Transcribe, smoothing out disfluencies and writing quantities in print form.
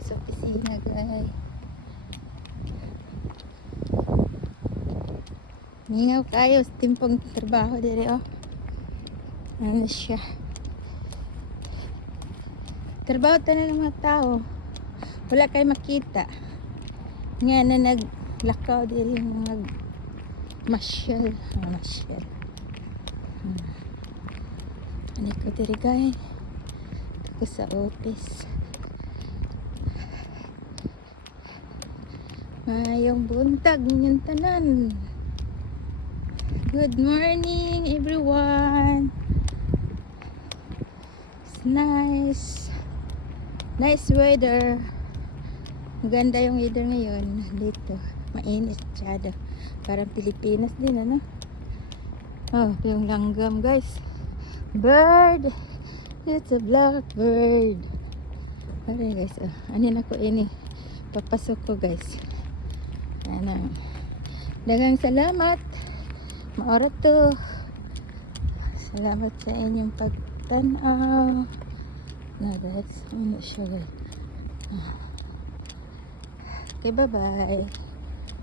ko sa opisina, guys. Mingaw kayo sa timpong trabaho dire, oh. Ano siya? Trabaho tayo ng mga tao. Wala kayo makita. Nga na naglakaw dire yung masyal. Masyal. Ano ko dire, guys? Ito ko sa office. Mayong buntag ninyong tanan. Good morning, everyone. It's nice. Nice weather. Maganda yung weather ngayon dito. Mainit masyado. Parang Pilipinas din, ano? Oh, yung langgam, guys. Bird. It's a blackbird. Pare, guys. Oh, anin ako ini. Papasok ko, guys. Ano. Dagang salamat. Maorat to. Salamat sa inyong pagtanaw. Na, guys. Ano siya, guys. Okay, bye-bye.